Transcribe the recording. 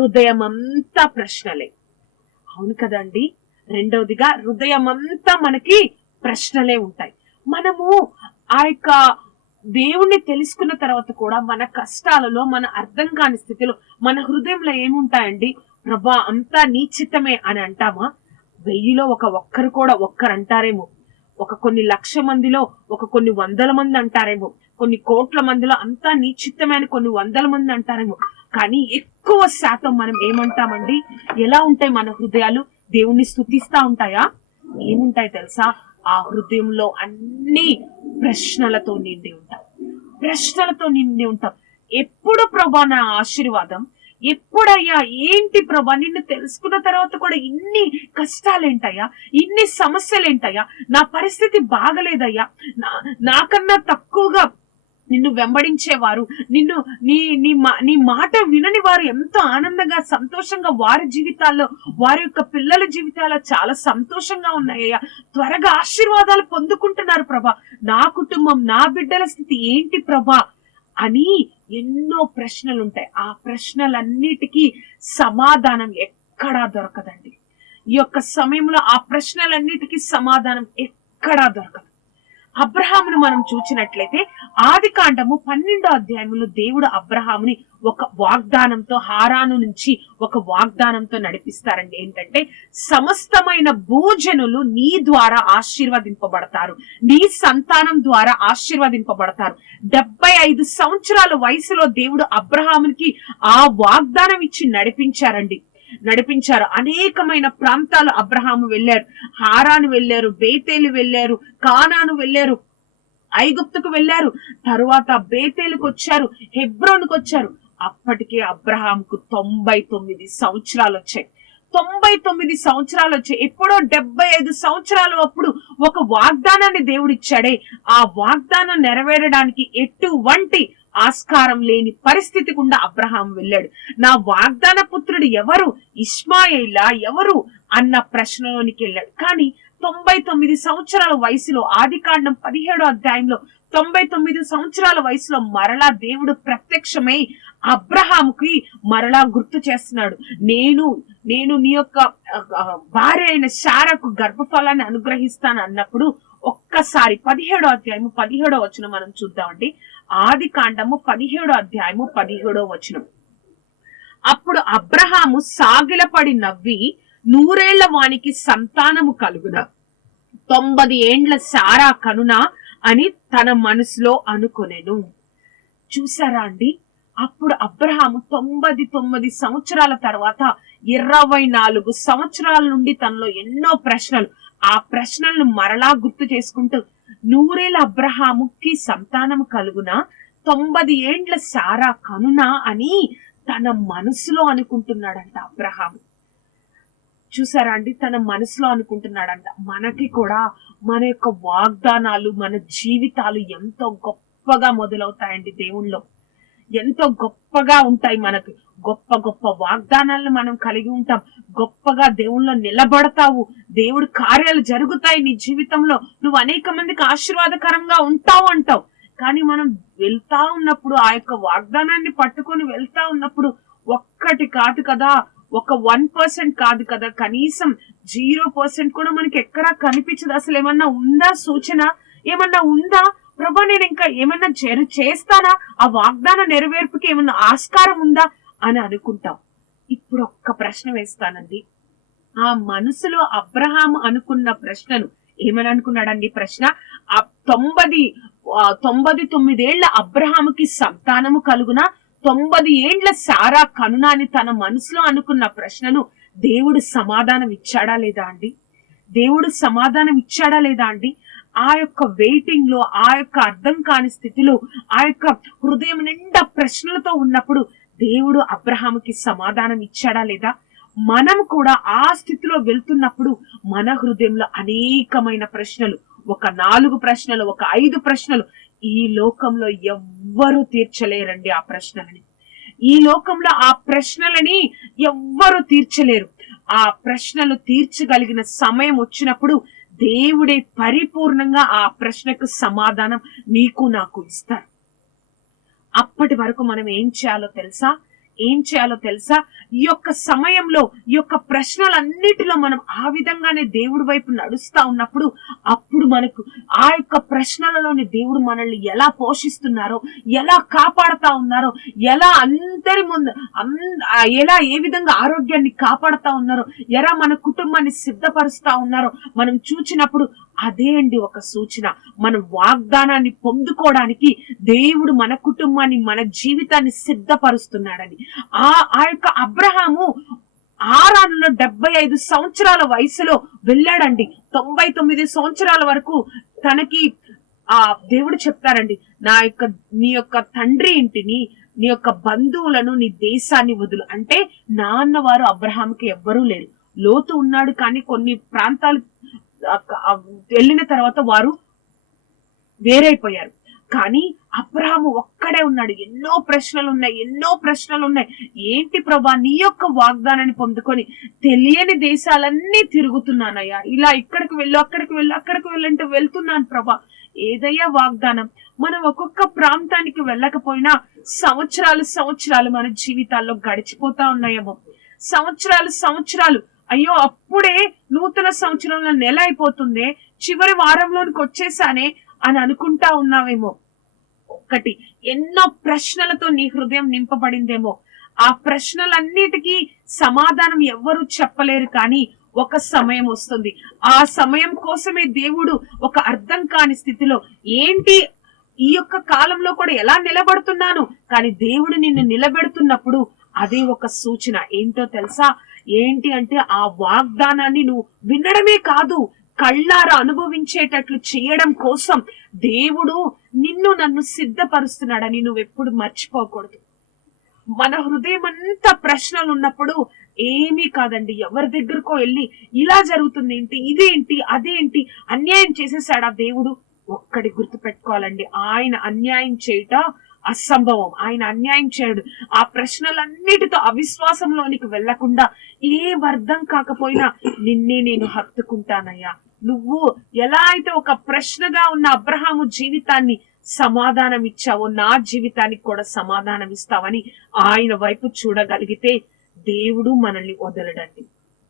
హృదయం అంతా ప్రశ్నలే. అవును కదండి? రెండవదిగా హృదయం అంతా మనకి ప్రశ్నలే ఉంటాయి. మనము ఆ యొక్క దేవుణ్ణి తెలుసుకున్న తర్వాత కూడా మన కష్టాలలో మన అర్థం కాని స్థితిలో మన హృదయంలో ఏముంటాయండి? ప్రభా అంతా నీచితమే అని అంటామా? వెయ్యిలో ఒక ఒక్కరు కూడా ఒక్కరు అంటారేమో ఒక కొన్ని లక్ష మందిలో ఒక కొన్ని వందల మంది అంటారేమో. కొన్ని కోట్ల మందిలో అంతా నిశ్చితమైన కొన్ని వందల మంది అంటారేమో. కానీ ఎక్కువ శాతం మనం ఏమంటామండి? ఎలా ఉంటాయి మన హృదయాలు? దేవుణ్ణి స్థుతిస్తా ఉంటాయా? ఏముంటాయి తెలుసా? ఆ హృదయంలో అన్ని ప్రశ్నలతో నిండి ఉంటాం. ప్రశ్నలతో నిండి ఉంటాం. ఎప్పుడు ప్రభా నా ఆశీర్వాదం? ఎప్పుడయ్యా ఏంటి ప్రభా? నిన్ను తెలుసుకున్న తర్వాత కూడా ఇన్ని కష్టాలేంటయ్యా? ఇన్ని సమస్యలేంటయ్యా? నా పరిస్థితి బాగలేదయ్యా. నా నాకన్నా తక్కువగా నిన్ను వెంబడించేవారు నిన్ను నీ నీ మా నీ మాట వినని వారు ఎంతో ఆనందంగా సంతోషంగా వారి జీవితాల్లో వారి యొక్క పిల్లల జీవితాల్లో చాలా సంతోషంగా ఉన్నాయ్యా. త్వరగా ఆశీర్వాదాలు పొందుకుంటున్నారు ప్రభా. నా కుటుంబం నా బిడ్డల స్థితి ఏంటి ప్రభా? అని ఎన్నో ప్రశ్నలు ఉంటాయి ఆ ప్రశ్నలన్నిటికీ సమాధానం ఎక్కడా దొరకదండి. ఈ యొక్క సమయంలో ఆ ప్రశ్నలన్నిటికీ సమాధానం ఎక్కడా దొరకదు. అబ్రహామును మనం చూచినట్లయితే ఆది కాండము పన్నెండో అధ్యాయంలో దేవుడు అబ్రహాముని ఒక వాగ్దానంతో హారాను నుంచి ఒక వాగ్దానంతో నడిపిస్తారండి. ఏంటంటే సమస్తమైన భూజనులు నీ ద్వారా ఆశీర్వదింపబడతారు. నీ సంతానం ద్వారా ఆశీర్వదింపబడతారు. డెబ్బై ఐదు సంవత్సరాల వయసులో దేవుడు అబ్రహామునికి ఆ వాగ్దానం ఇచ్చి నడిపించారండి. నడిపించారు. అనేకమైన ప్రాంతాలు అబ్రహాము వెళ్ళారు. హారాను వెళ్ళారు బేతేలు వెళ్ళారు కానాను వెళ్ళారు. ఐగుప్తుకు వెళ్ళారు. తరువాత బేతేలుకు వచ్చారు. హెబ్రోన్కు వచ్చారు. అప్పటికే అబ్రహాంకు తొంభై తొమ్మిది సంవత్సరాలు వచ్చాయి. తొంభై తొమ్మిది సంవత్సరాలు వచ్చాయి ఎప్పుడో డెబ్బై ఐదు సంవత్సరాలు అప్పుడు ఒక వాగ్దానాన్ని దేవుడిచ్చాడే. ఆ వాగ్దానం నెరవేరడానికి ఎటువంటి ఆస్కారం లేని పరిస్థితి గుండా అబ్రహాం వెళ్ళాడు. నా వాగ్దాన పుత్రుడు ఎవరు? ఇస్మాయిలా ఎవరు? అన్న ప్రశ్నలోనికి వెళ్ళాడు. కానీ తొంభై తొమ్మిది సంవత్సరాల వయసులో ఆది కాండం పదిహేడో అధ్యాయంలో తొంభై తొమ్మిది సంవత్సరాల వయసులో మరలా దేవుడు ప్రత్యక్షమై అబ్రహాముకి మరలా గుర్తు చేస్తున్నాడు. నేను నేను నీ యొక్క భార్య అయిన శారకు గర్భఫలాన్ని అనుగ్రహిస్తాను అన్నప్పుడు ఒక్కసారి పదిహేడో అధ్యాయము పదిహేడో వచనం మనం చూద్దామండి. ఆది కాండము పదిహేడో అధ్యాయము పదిహేడో వచనం. అప్పుడు అబ్రహాము సాగిలపడి నవ్వి నూరేళ్ళ వానికి సంతానము కలుగున. తొంభది ఏండ్ల సారా కనున అని తన మనసులో అనుకొనెను. చూసారా అండి? అప్పుడు అబ్రహాము తొంభది తొమ్మిది సంవత్సరాల తర్వాత ఇరవై నాలుగు సంవత్సరాల నుండి తనలో ఎన్నో ప్రశ్నలు. ఆ ప్రశ్నలను మరలా గుర్తు చేసుకుంటూ నూరేళ్ళ అబ్రహాముకి సంతానము కలుగున తొంభది ఏండ్ల సారా కనునా అని తన మనసులో అనుకుంటున్నాడంట అబ్రహాము. చూసారా అండి? తన మనసులో అనుకుంటున్నాడంట. మనకి కూడా మన యొక్క వాగ్దానాలు మన జీవితాలు ఎంతో గొప్పగా మొదలవుతాయండి దేవుణ్ణిలో ఎంతో గొప్పగా ఉంటాయి మనకు. గొప్ప గొప్ప వాగ్దానాలను మనం కలిగి ఉంటాం. గొప్పగా దేవుళ్ళు నిలబడతావు. దేవుడు కార్యాలు జరుగుతాయి నీ జీవితంలో. నువ్వు అనేక మందికి ఆశీర్వాదకరంగా ఉంటావు అంటావు. కానీ మనం వెళ్తా ఉన్నప్పుడు ఆ యొక్క వాగ్దానాన్ని పట్టుకొని వెళ్తా ఉన్నప్పుడు ఒక్కటి కాదు కదా ఒక వన్ పర్సెంట్ కాదు కదా. కనీసం జీరో పర్సెంట్ కూడా మనకి ఎక్కడా కనిపించదు. అసలు ఏమన్నా ఉందా సూచన? ఏమన్నా ఉందా? ప్రభా నేను ఇంకా ఏమన్నా చేరు చేస్తానా? ఆ వాగ్దాన నెరవేర్పుకి ఏమన్నా ఆస్కారం ఉందా? అని అనుకుంటాం. ఇప్పుడు ఒక్క ప్రశ్న వేస్తానండి. ఆ మనసులో అబ్రహాం అనుకున్న ప్రశ్నను ఏమని అనుకున్నాడండి ప్రశ్న? ఆ తొంభది తొంభై తొంభది తొమ్మిదేళ్ళ అబ్రహాముకి సంతానము కలుగునా? తొంభది ఏండ్ల సారా కనున అని తన మనసులో అనుకున్న ప్రశ్నను దేవుడు సమాధానం ఇచ్చాడా లేదా అండి? దేవుడు సమాధానం ఇచ్చాడా లేదా అండి? ఆ యొక్క వెయిటింగ్లో ఆ యొక్క అర్థం కాని స్థితిలో ఆ యొక్క హృదయం నిండా ప్రశ్నలతో ఉన్నప్పుడు దేవుడు అబ్రహాముకి సమాధానం ఇచ్చాడా లేదా? మనం కూడా ఆ స్థితిలో వెళ్తున్నప్పుడు మన హృదయంలో అనేకమైన ప్రశ్నలు ఒక నాలుగు ప్రశ్నలు ఒక ఐదు ప్రశ్నలు ఈ లోకంలో ఎవ్వరూ తీర్చలేరండి ఆ ప్రశ్నలని. ఈ లోకంలో ఆ ప్రశ్నలని ఎవ్వరూ తీర్చలేరు. ఆ ప్రశ్నలు తీర్చగలిగిన సమయం వచ్చినప్పుడు దేవుడే పరిపూర్ణంగా ఆ ప్రశ్నకు సమాధానం నీకు నాకు ఇస్తారు. అప్పటి వరకు మనం ఏం చేయాలో తెలుసా? ఏం చేయాలో తెలుసా? ఈ యొక్క సమయంలో ఈ యొక్క ప్రశ్నలన్నిటిలో మనం ఆ విధంగానే దేవుడి వైపు నడుస్తా ఉన్నప్పుడు అప్పుడు మనకు ఆ యొక్క ప్రశ్నలలోని దేవుడు మనల్ని ఎలా పోషిస్తున్నారో ఎలా కాపాడుతా ఉన్నారో ఎలా అందరి ముందు ఎలా ఏ విధంగా ఆరోగ్యాన్ని కాపాడుతా ఉన్నారో ఎలా మన కుటుంబాన్ని సిద్ధపరుస్తా ఉన్నారో మనం చూచినప్పుడు అదే అండి ఒక సూచన. మన వాగ్దానాన్ని పొందుకోవడానికి దేవుడు మన కుటుంబాన్ని మన జీవితాన్ని సిద్ధపరుస్తున్నాడని. ఆ ఆ యొక్క అబ్రహాము ఆరానులో డెబ్బై ఐదు సంవత్సరాల వయసులో వెళ్ళాడండి. తొంభై తొమ్మిది సంవత్సరాల వరకు తనకి ఆ దేవుడు చెప్తారండి నా యొక్క నీ యొక్క తండ్రి ఇంటిని నీ యొక్క బంధువులను నీ దేశాన్ని వదులు. అంటే నాన్న వారు అబ్రహాంకి ఎవ్వరూ లేరు. లోతు ఉన్నాడు కానీ కొన్ని ప్రాంతాలు వెళ్ళిన తర్వాత వారు వేరైపోయారు. కానీ అబ్రహాము ఒక్కడే ఉన్నాడు. ఎన్నో ప్రశ్నలు ఉన్నాయి ఎన్నో ప్రశ్నలు ఉన్నాయి ఏంటి ప్రభా నీ యొక్క వాగ్దానాన్ని పొందుకొని తెలియని దేశాలన్నీ తిరుగుతున్నానయ్యా. ఇలా ఇక్కడికి వెళ్ళు అక్కడికి వెళ్ళు అక్కడికి వెళ్ళంటే వెళ్తున్నాను ప్రభా. ఏదయ్యా వాగ్దానం? మనం ఒక్కొక్క ప్రాంతానికి వెళ్ళకపోయినా సంవత్సరాలు సంవత్సరాలు మన జీవితాల్లో గడిచిపోతా ఉన్నాయేమో. సంవత్సరాలు సంవత్సరాలు అయ్యో అప్పుడే నూతన సంవత్సరంలో నెల అయిపోతుందే చివరి వారంలోనికి వచ్చేసానే అని అనుకుంటా ఉన్నావేమో. ఒక్కటి ఎన్నో ప్రశ్నలతో నీ హృదయం నింపబడిందేమో. ఆ ప్రశ్నలన్నిటికీ సమాధానం ఎవ్వరూ చెప్పలేరు కానీ ఒక సమయం వస్తుంది. ఆ సమయం కోసమే దేవుడు ఒక అర్థం కాని స్థితిలో ఏంటి? ఈ యొక్క కాలంలో కూడా ఎలా నిలబడుతున్నాను? కానీ దేవుడు నిన్ను నిలబెడుతున్నప్పుడు అదే ఒక సూచన. ఏంటో తెలుసా? ఏంటి అంటే ఆ వాగ్దానాన్ని నువ్వు వినడమే కాదు కళ్ళారా అనుభవించేటట్లు చేయడం కోసం దేవుడు నిన్ను నన్ను సిద్ధపరుస్తున్నాడని నువ్వు ఎప్పుడు మర్చిపోకూడదు. మన హృదయం అంతా ప్రశ్నలు ఉన్నప్పుడు ఏమీ కాదండి. ఎవరి దగ్గరకో వెళ్ళి ఇలా జరుగుతుంది ఏంటి ఇదేంటి అదేంటి అన్యాయం చేసేసాడా దేవుడు? ఒక్కడి గుర్తు పెట్టుకోవాలండి ఆయన అన్యాయం చేయట అసంభవం. ఆయన అన్యాయం చేయడు. ఆ ప్రశ్నలన్నిటితో అవిశ్వాసంలోనికి వెళ్ళకుండా ఏం అర్థం కాకపోయినా నిన్నే నేను హత్తుకుంటానయ్యా. నువ్వు ఎలా అయితే ఒక ప్రశ్నగా ఉన్న అబ్రహాము జీవితాన్ని సమాధానం ఇచ్చావో నా జీవితానికి కూడా సమాధానం ఇస్తావని ఆయన వైపు చూడగలిగితే దేవుడు మనల్ని వదలడండి.